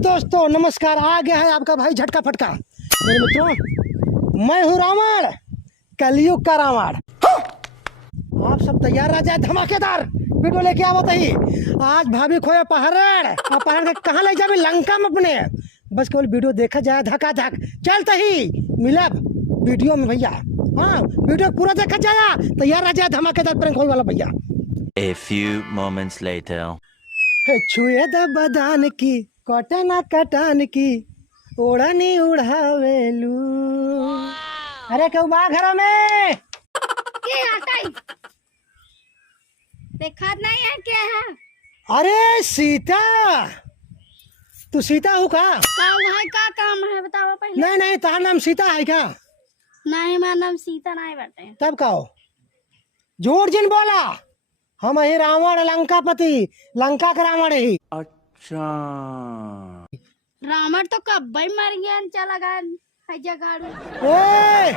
दोस्तों नमस्कार। आ गया है आपका भाई झटका फटका। मेरे मित्रों, मैं हूँ रावण, कलयुग का रावण। आप सब तैयार रह जाए, धमाकेदार वीडियो लेके आवत ही। आज भाभी खोया पहाड़, पहाड़ के कहाँ ले जाए? लंका में अपने। बस केवल वीडियो देखा जाए, धका धक चलते ही मिलब वीडियो में भैया। हाँ, वीडियो पूरा देखा जाए, तैयार रह जाए, धमाकेदार प्रैंक होने वाला भैया। A few moments later. छुए द बदान की कटना कटान की ओढ़नी उड़ावेलू। अरे क्यों बा घर में देखा नहीं है क्या है? अरे सीता, तू सीता हो का? काम है, का काम है बताओ पहले। नहीं नहीं, तार नाम सीता है क्या? नहीं, मेरा नाम सीता नहीं बैठे। तब कहो, जोर जिन बोला। हम ही रावण, लंकापति, लंका का रावण ही। अच्छा, रावण तो कब भाई मर गया, चला गया है जगह। ए,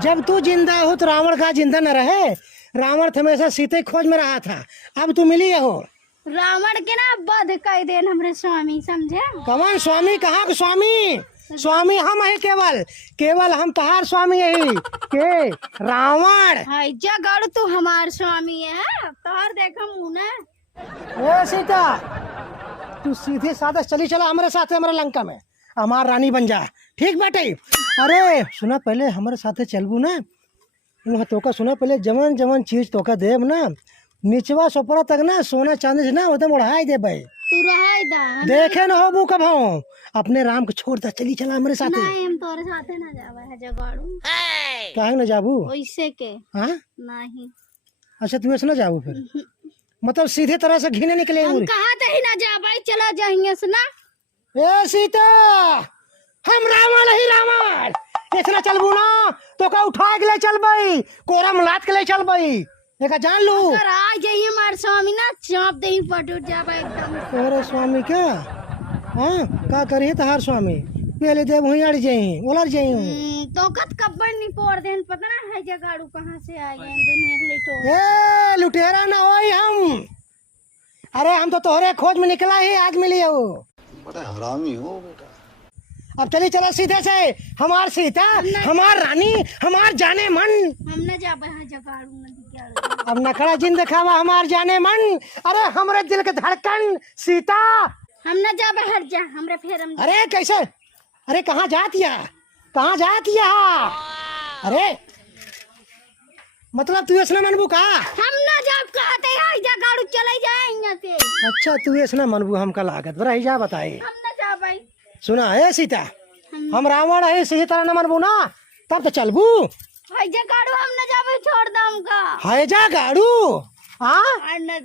जब तू जिंदा हो तो रावण का जिंदा न रहे। रावण हमेशा सीते खोज में रहा था, अब तू मिली हो। रावण के ना बध कर देन हमरे स्वामी, समझे? कौन स्वामी? कहाँ के स्वामी? स्वामी हम है, केवल केवल हम तहार स्वामी यही के रावण है जगह। तू हमार स्वामी है, तोहर देखा मुँह ना। ए सीता, तू सीधे साधा चली चला हमारे साथ, हमारे लंका में हमार रानी बन जा, ठीक बेटे? अरे सुना, पहले हमारे साथे चलबू ना, तोका सुना, पहले जमन जमन चीज तोका देव ना, निचवा सोपरा तक ना सोना चांदी से ना एकदम उड़ाई दे भाई। तू रहाई दा देखे न हो कब हो, अपने राम को छोड़ दे, चली चला हमारे साथे। नहीं, हम तोरे साथे ना जावे है जगाड़ू। काहे न जाबू? वैसे के हाँ, नहीं। अच्छा तू ऐसे ना जाबू फिर? मतलब सीधे तरह से घीने निकले? हम कहा ही ना जा भाई, चला जाएंगे सुना। ए सीता, हम रावण ही रावण, इतना चलबू ना तो का उठा के ले चल भाई, कोरा मुलात के ले चल भाई, देखा जान लू। अगर आ जाइए हमारे स्वामी ना, चाप दे ही पट उठ जा भाई एकदम। तोरे स्वामी क्या? हाँ, का करी तहार स्वामी? पहले देव हुई अड़ जाई, उलर जाई। तो कत कब्बर नहीं पोड़ देन, पता ना है जगाड़ू कहाँ से आ गए दुनिया के लिए। ए लुटेरा ना होई हम। अरे हम तो तोहरे खोज में निकला ही, आज मिली हो। बड़ा हरामी हो बेटा। अब चली चला सीधे से, हमार सीता, हमार रानी, हमार जाने मन। हम न जा है जगाड़ू नदी क्या। अब नखड़ा जिन दिखावा, हमार जाने मन। अरे हमरे दिल के धड़कन सीता, हम न जा हट जा हमरे फेर हम। अरे कैसे? अरे कहाँ जातिया, कहाँ जातिया? अरे मतलब तू ऐसा मनबू का? हम न जा कहते हैं जगाड़ू चले जाए यहाँ से। अच्छा तू ऐसा मनबू, हमका लागत बड़ा ही जा बताए। हम न जा भाई। सुना है सीता, हम रावण है, सही तरह न मनबू ना तब तो चलबू। है जगाड़ू हम न जावे, छोड़ दम का है जा गाड़ू। हाँ,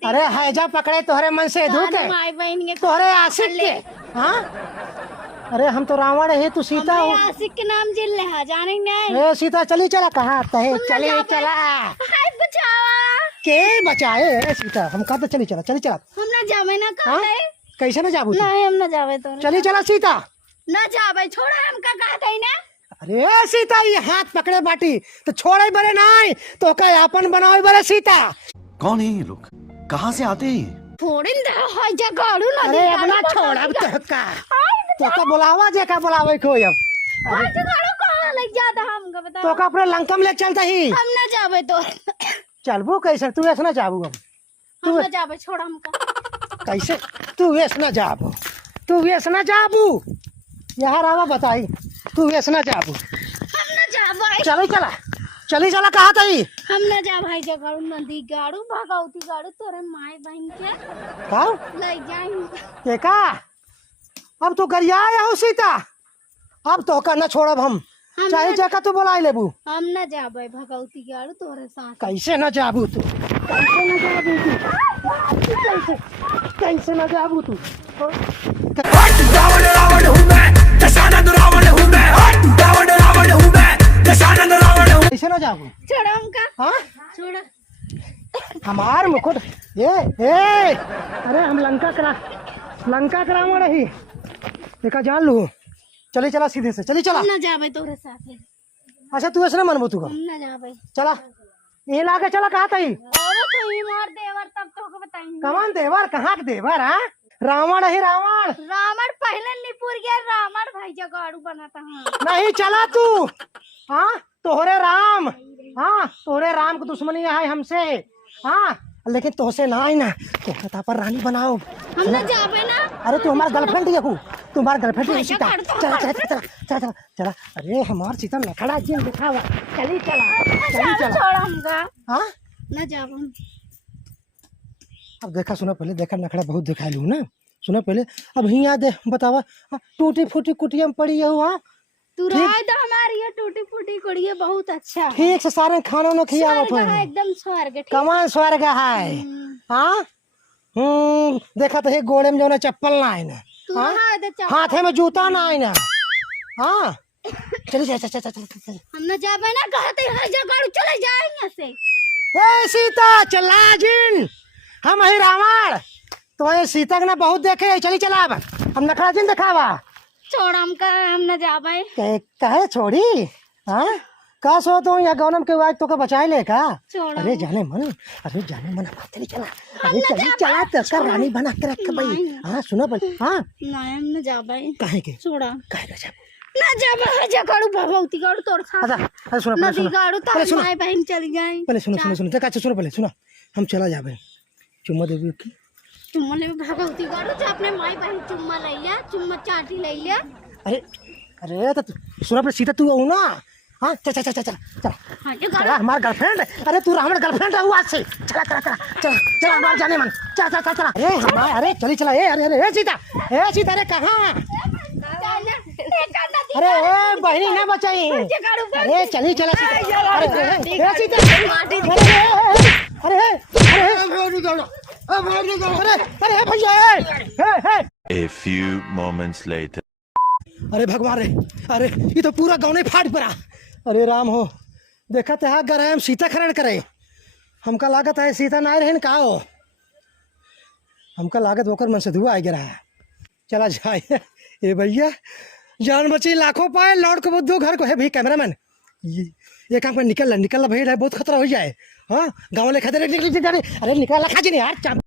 अरे है जा पकड़े तोहरे मन से धोखे, माई बहन के तोहरे आशिक के। हाँ, अरे हम तो रावण है, तू सीता हो। आशिक के नाम जिल ले जाने नहीं। ए सीता चली चला, कहाँ तहे चली चला। हाय बचावा के बचाए? ए सीता, हम कहा तो चली चला, चली चला। हम न जावे ना हाँ? कहते। कैसे न जाबू? नहीं हम न जावे तो चली चला सीता। न जावे, छोड़ा हम का कहते ही ना। अरे सीता, ये हाथ पकड़े बाटी तो छोड़े बरे नहीं, तो का अपन बनाओ बरे सीता। कौन है ये लोग? कहाँ से आते हैं? थोड़ी है जगाड़ू ना। अरे अपना छोड़ा तो का बुलावा, जे का बुलावे को अब जगाड़ू कहाँ लग जाता हमको बता। तो का अपने लंका में ले चलता ही। हम न जावे तो चलबू कैसे? तू ऐसा ना जाबू, अब हम न जावे, छोड़ा हमका। कैसे? तू ऐसा ना जाबू, तू ऐसा ना जाबू, यहाँ रावा बताई, तू ऐसा ना जाबू। हम न जावे, चलो चला, चली चला, कहा तई? हम न जा भाई जगाड़ू नदी गाड़ू भगवती गाड़ू तोरे माई बहन के का ले जाएंगे। के का? अब तू गरिया हो सीता, अब तो का न छोड़ब हम, चाहे जका तू बुलाई लेबू। हम न जावे भगवती गाड़ू तोरे साथ। कैसे न जाबू तू? कैसे न जाबू तू? कैसे कैसे न जाबू तू? रावण रावण हूँ मैं, दशानंद रावण हूँ मैं। रावण रावण हूँ मैं, दशानंद रावण हूँ। कैसे न जाबू? छोड़ा हमका। हाँ, छोड़ा हमार मुकुट। अरे हम लंका करावा रही, देखा जान लू। चली चला सीधे से, चली चला। हम न जावे तोरे साथ। अच्छा तू ऐसे ना मनबू, तू हम न जावे, चला ये लाके चला, कहा तई? और तो ही मार देवर तब तो को बताएंगे। कमान देवर? कहाँ के देवर? हाँ, रावण है रावण। रावण पहले निपुर गया, रावण भाई जगाड़ू बनाता है। नहीं चला तू। हाँ तोहरे राम, हाँ तोहरे राम को दुश्मनी है हमसे। हाँ लेकिन तोहसे ना आई ना, तोहरा पर रानी बनाओ। हम ना जाबे ना। अरे तू हमारा गर्लफ्रेंड ही है, तुम्हारा गर्लफ्रेंड है भाई सीता। जगाड़ चला चला चला चला चला चला। अरे हमार सीता नखड़ा जिन दिखा हुआ। चली चला चली चला। छोड़ हमका हाँ ना जाबो। अब देखा सुना पहले, देखा नखड़ा बहुत दिखा लू ना। सुना पहले अब हिया दे बतावा। टूटी फूटी कुटिया में पड़ी है वहाँ। तू रहा तो हमारी ये टूटी फूटी कुड़िए बहुत अच्छा है। ठीक से सारे खाना ना खिया स्वर्ग है, एकदम स्वर्ग। ठीक कमान स्वर्ग है। हाँ देखा तो गोड़े में जो ना चप्पल ना है ना, तू रहा तो चल। हाथे में जूता ना है ना। हाँ चली चल चल चल चल। हम ना जाबे ना, कहते हैं जगाड़ू चले जाएंगे से। ए सीता चला जिन, हम ही रावण। तो ये सीता के ना बहुत देखे। चली चला अब हम नखड़ा जिन दिखावा। छोड़ हमका, हम ना जाबे। कहे छोड़ी। हाँ का सो तो या गौनम के वाइफ तो का बचाए ले का। छोड़ अरे जाने मन, अरे जाने मन। चली चला, अरे चली चला तो रानी बना के रख भाई। हाँ सुनो भाई। हाँ ना हम ना जाबे। काहे के छोड़ा काहे के जाबो? ना जाबे जगाड़ू भगवती गाड़ू तोड़ खा। अच्छा अरे सुनो पहले नदी सुनो गाड़ू पहले तो सुनो माई बहन चली गई। पहले सुनो सुनो सुनो देखा सुनो पहले सुनो। हम चला जाबे चुम्मा देवी की। चुम्मा ले भगवती गाड़ू जो अपने माई बहन चुम्मा ले लिया, चुम्मा चाटी ले लिया। अरे अरे तो सुनो पहले सीता तू आओ ना। हाँ चल चल चल चल चल हाँ चला जगाड़ू हमारा गर्लफ्रेंड। अरे तू हमारा गर्लफ्रेंड है आज से। चला चला चला चला चला हमारा जाने मन। चला चला चला चला। अरे हमारा अरे चली चला। ए अरे अरे सीता, ए सीता अरे कहाँ। अरे ए बहनी ना बचाई। अरे चली चला सीता। अरे ए सीता अरे अरे भैया। A few moments later. अरे भगवान रे, अरे ये तो पूरा गाँव ने फाट पड़ा। अरे राम हो, देखा ते हाँ गए हम सीता खरण करे। हमका लागत है सीता ना रहे का हो। हमका लागत होकर मन से धुआ आ गया है। चला जाए ए भैया, जान बची लाखों पाए लौट को बुद्धू घर को है भाई कैमरामैन। ये काम कर निकल निकल भाई, बहुत खतरा हो जाए। हाँ गाँव ले खतरे। अरे निकल खा जी नहीं यार।